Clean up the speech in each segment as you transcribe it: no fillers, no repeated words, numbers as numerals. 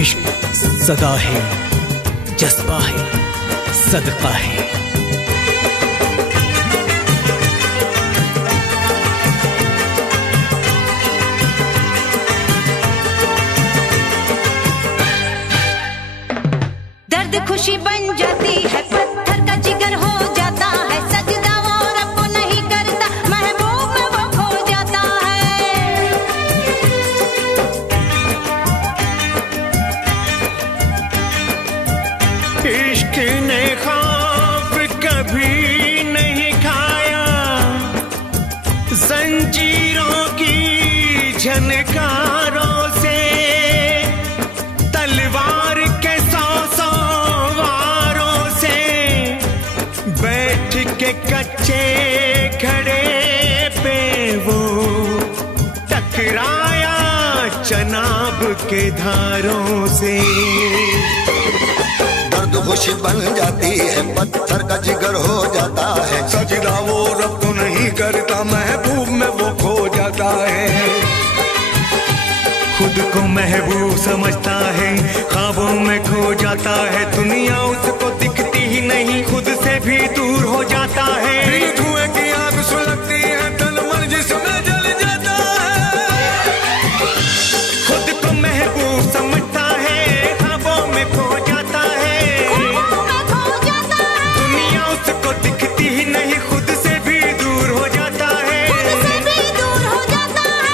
इश्क सदा है, जज्बा है, सदका है। दर्द खुशी बन जाती है, पत्थर का जिगर हो जाता है, सजदा वो रब को नहीं करता, महबूब में वो खो जाता है। इश्क ने ख्वाब कभी नहीं खाया, जंजीरों की झनकारों से, तलवार के सौ वारों से, बैठ के कच्चे खड़े पे वो टकराया चनाब के धारों से। दर्द खुशी बन जाती है, पत्थर का जिगर हो जाता है, सजदा वो रब को नहीं करता, महबूब में वो खो जाता है। खुद को महबूब समझता है, ख्वाबों में खो जाता है, दुनिया उसको दिखती ही नहीं, खुद से भी दूर हो जाता है। धुएं की आग सुलगती है, तन मन जिसमें जल जाता है। खुद को महबूब समझता है, ख्वाबों में खो जाता है, दुनिया उसको दिखती ही नहीं, खुद से भी दूर हो जाता है।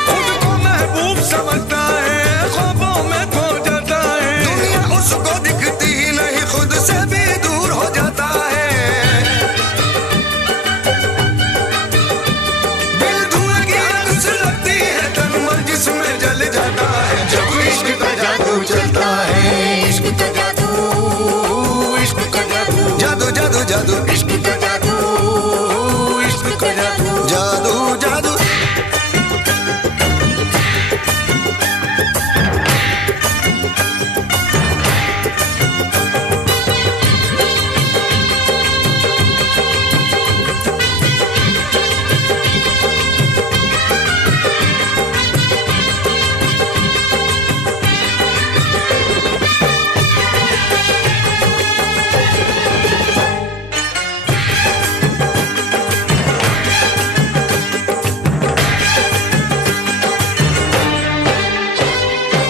खुद को महबूब समझता है, ख्वाबों में खो जाता है, दुनिया उसको दिखती ही नहीं, खुद से भी दूर हो जाता है। दिल धुएं की आग सुलगती है, तन मन जिसमें जल जाता है, जब इश्क का जादू चलता है। इश्क का जादू, इश्क का जादू, जादू जादू जादू, इश्क का जादू, इश्क का जादू। जादू जादू।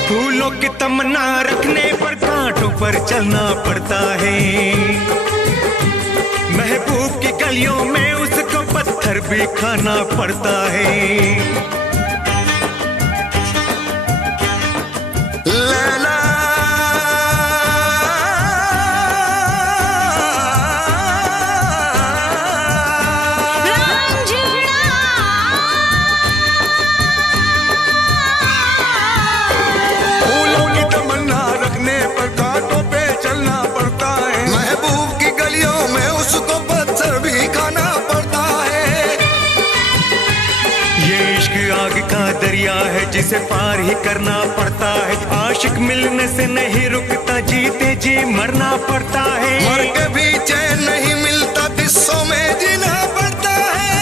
फूलों की तमन्ना रखने पर कांटों पर चलना पड़ता है, महबूब की गलियों में उसको पत्थर भी खाना पड़ता है। लैला फूलों की तमन्ना रखने पर कांटों पे चलना पड़ता है, महबूब की गलियों में उसको पत्थर भी खाना पड़ता है। ये इश्क आग का दरिया है, जिसे पार ही करना पड़ता है, आशिक मिलने से नहीं रुकता, जीते जी मरना पड़ता है। मर के भी चैन नहीं मिलता, किस्सों में जीना पड़ता है।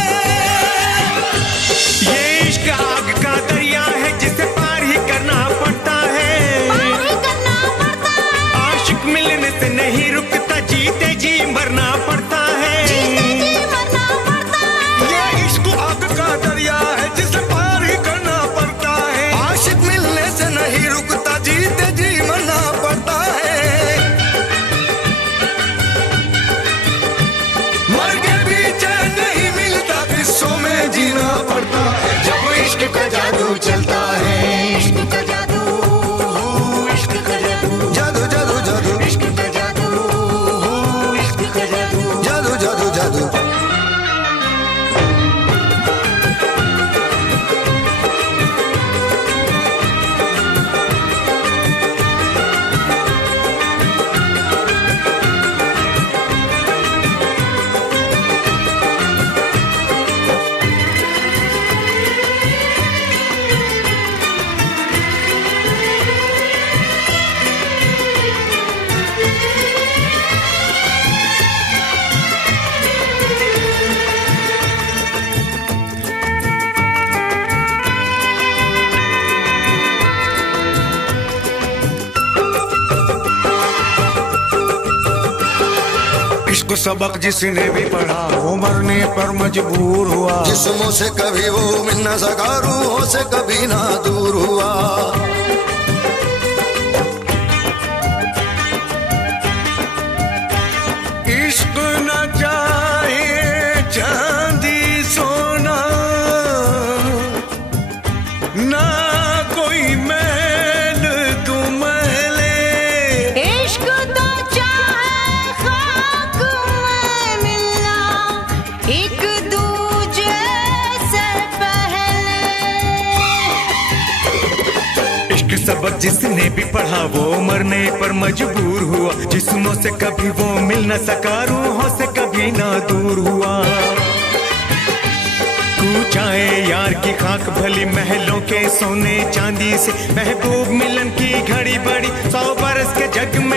ये इश्क आग का दरिया है, जिसे पार ही करना पड़ता है, आशिक मिलने से नहीं रुकता, जीते जी मरना पड़ता है। ये इश्क आग का दरिया है, जिसे पार ही करना पड़ता है, आशिक मिलने से नहीं रुकता, जीते जी मरना पड़ता है। सबक जिसने भी पढ़ा वो मरने पर मजबूर हुआ। जिस्मों से कभी वो मिल न सका, रूहों से कभी ना दूर हुआ। इश्क न चाहे चांदी सोना, ना कोई महल तू महले। इश्क तो चाहे खाक में मिलना, एक दूजे से पहले। इश्क सबक जिसने भी पढ़ा वो मरने पर मजबूर हुआ। जिस्मों से कभी वो मिल न सका, रूहों से कभी ना दूर हुआ। कूचाए यार की खाक भली महलों के सोने चांदी से, महबूब मिलन की घड़ी बड़ी 100 बरस के जग में